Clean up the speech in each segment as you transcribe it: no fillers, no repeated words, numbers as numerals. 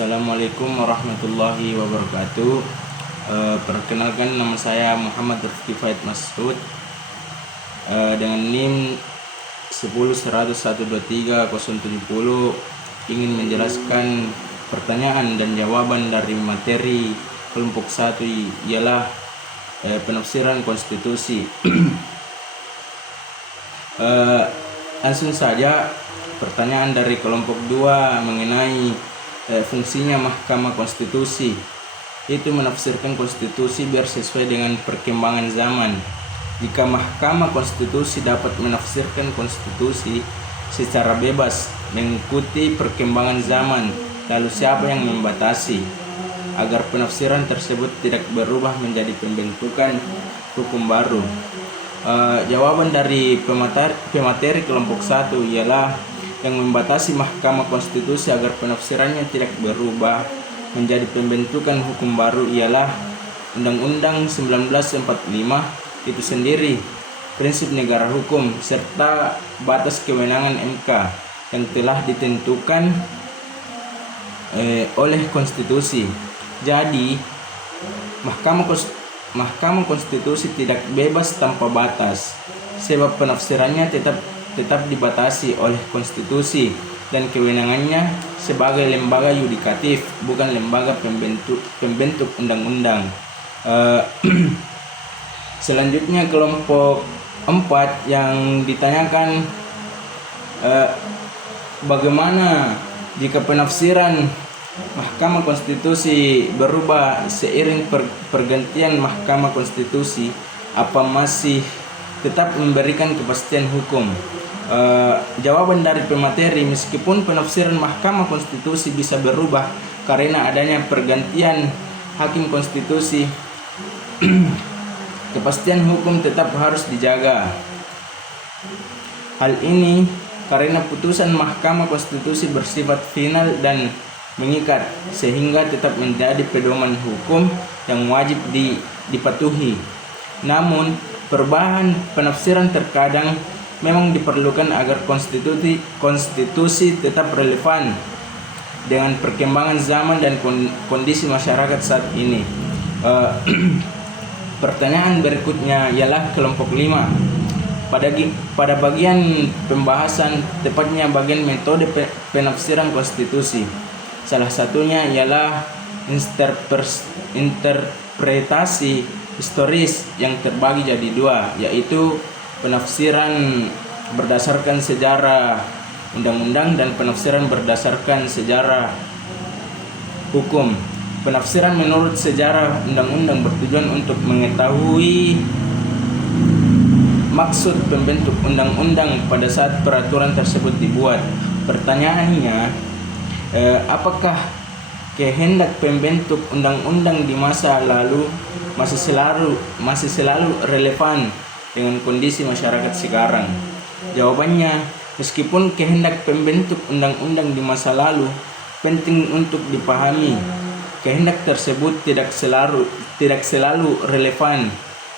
Assalamualaikum warahmatullahi wabarakatuh. Perkenalkan, nama saya Muhammad Rifki Faid Masud, dengan NIM 10.100.123.070, ingin menjelaskan pertanyaan dan jawaban dari materi kelompok 1, ialah penafsiran konstitusi. Langsung saja, pertanyaan dari kelompok 2 mengenai fungsinya Mahkamah Konstitusi. Itu menafsirkan konstitusi biar sesuai dengan perkembangan zaman. Jika Mahkamah Konstitusi dapat menafsirkan konstitusi secara bebas mengikuti perkembangan zaman, lalu siapa yang membatasi agar penafsiran tersebut tidak berubah menjadi pembentukan hukum baru? Jawaban dari pemateri kelompok 1 ialah yang membatasi Mahkamah Konstitusi agar penafsirannya tidak berubah menjadi pembentukan hukum baru ialah Undang-Undang 1945 itu sendiri, prinsip negara hukum, serta batas kewenangan MK yang telah ditentukan oleh konstitusi. Jadi Mahkamah Konstitusi tidak bebas tanpa batas, sebab penafsirannya tetap dibatasi oleh konstitusi dan kewenangannya sebagai lembaga yudikatif, bukan lembaga pembentuk undang-undang. Selanjutnya kelompok 4 yang ditanyakan, bagaimana jika penafsiran Mahkamah Konstitusi berubah seiring pergantian Mahkamah Konstitusi, apa masih tetap memberikan kepastian hukum? Jawaban dari pemateri, meskipun penafsiran Mahkamah Konstitusi bisa berubah karena adanya pergantian hakim konstitusi, kepastian hukum tetap harus dijaga. Hal ini karena putusan Mahkamah Konstitusi bersifat final dan mengikat, sehingga tetap menjadi pedoman hukum yang wajib dipatuhi. Namun, perubahan penafsiran terkadang memang diperlukan agar konstitusi tetap relevan dengan perkembangan zaman dan kondisi masyarakat saat ini. Pertanyaan berikutnya ialah kelompok 5. Pada bagian pembahasan, tepatnya bagian metode penafsiran konstitusi, salah satunya ialah interpretasi historis yang terbagi jadi 2, yaitu penafsiran berdasarkan sejarah undang-undang dan penafsiran berdasarkan sejarah hukum. Penafsiran menurut sejarah undang-undang bertujuan untuk mengetahui maksud pembentuk undang-undang pada saat peraturan tersebut dibuat. Pertanyaannya, apakah kehendak pembentuk undang-undang di masa lalu masih selalu relevan dengan kondisi masyarakat sekarang? Jawabannya, meskipun kehendak pembentuk undang-undang di masa lalu penting untuk dipahami, kehendak tersebut tidak selalu relevan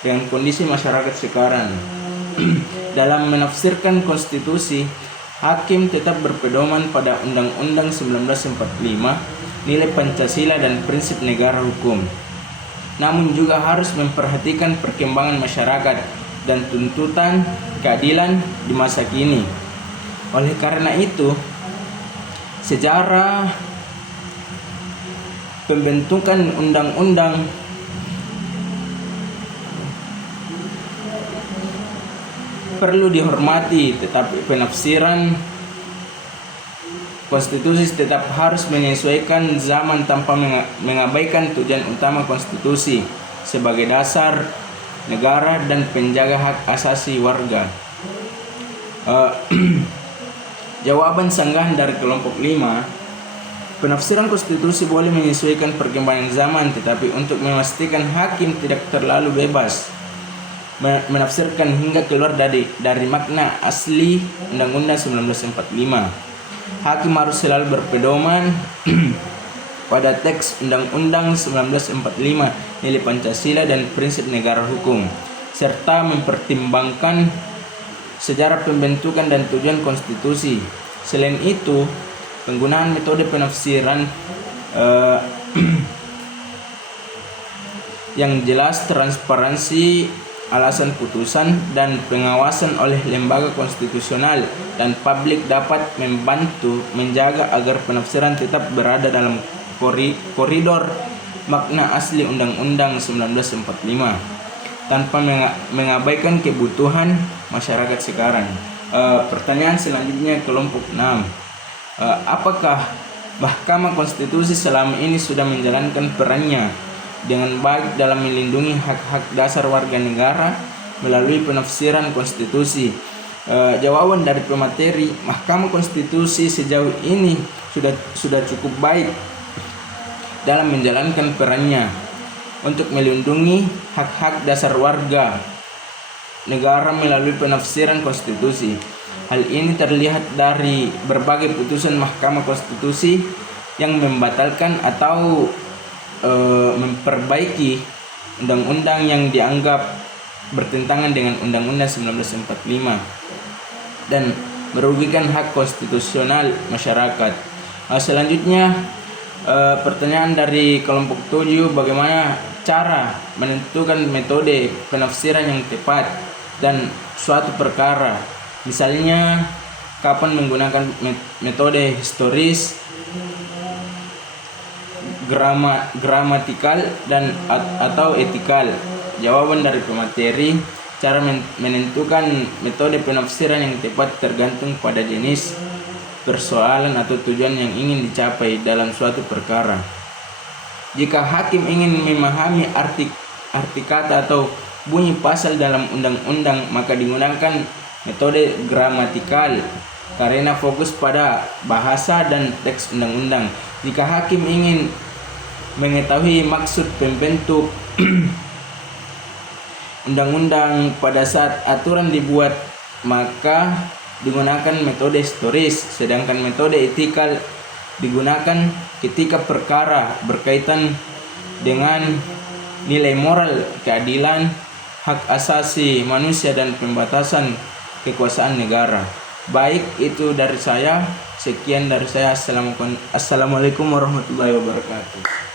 dengan kondisi masyarakat sekarang. Dalam menafsirkan konstitusi, hakim tetap berpedoman pada Undang-Undang 1945, nilai Pancasila dan prinsip negara hukum. Namun juga harus memperhatikan perkembangan masyarakat dan tuntutan keadilan di masa kini. Oleh karena itu, sejarah pembentukan undang-undang perlu dihormati, tetapi penafsiran konstitusi tetap harus menyesuaikan zaman tanpa mengabaikan tujuan utama konstitusi sebagai dasar negara dan penjaga hak asasi warga. Jawaban sanggahan dari kelompok 5, penafsiran konstitusi boleh menyesuaikan perkembangan zaman, tetapi untuk memastikan hakim tidak terlalu bebas menafsirkan hingga keluar dari makna asli Undang-Undang 1945. Hakim harus selalu berpedoman pada teks Undang-Undang 1945, nilai Pancasila dan prinsip negara hukum, serta mempertimbangkan sejarah pembentukan dan tujuan konstitusi. Selain itu, penggunaan metode penafsiran Eh, yang jelas transparansi alasan putusan dan pengawasan oleh lembaga konstitusional dan publik dapat membantu menjaga agar penafsiran tetap berada dalam koridor makna asli Undang-Undang 1945 tanpa mengabaikan kebutuhan masyarakat sekarang. Pertanyaan selanjutnya kelompok 6. Apakah Mahkamah Konstitusi selama ini sudah menjalankan perannya dengan baik dalam melindungi hak-hak dasar warga negara melalui penafsiran konstitusi? Jawaban dari pemateri, Mahkamah Konstitusi sejauh ini sudah cukup baik dalam menjalankan perannya untuk melindungi hak-hak dasar warga negara melalui penafsiran konstitusi. Hal ini terlihat dari berbagai putusan Mahkamah Konstitusi yang membatalkan atau memperbaiki undang-undang yang dianggap bertentangan dengan Undang-Undang 1945 dan merugikan hak konstitusional masyarakat. Selanjutnya pertanyaan dari kelompok 7, bagaimana cara menentukan metode penafsiran yang tepat dan suatu perkara, misalnya kapan menggunakan metode historis, gramatikal dan atau etikal? Jawaban dari pemateri, cara menentukan metode penafsiran yang tepat tergantung pada jenis persoalan atau tujuan yang ingin dicapai dalam suatu perkara. Jika hakim ingin memahami arti kata atau bunyi pasal dalam undang-undang, maka digunakan metode gramatikal karena fokus pada bahasa dan teks undang-undang. Jika hakim ingin mengetahui maksud pembentuk undang-undang pada saat aturan dibuat, maka digunakan metode historis, sedangkan metode etikal digunakan ketika perkara berkaitan dengan nilai moral, keadilan, hak asasi manusia dan pembatasan kekuasaan negara. Baik, itu dari saya. Sekian dari saya. Assalamualaikum warahmatullahi wabarakatuh.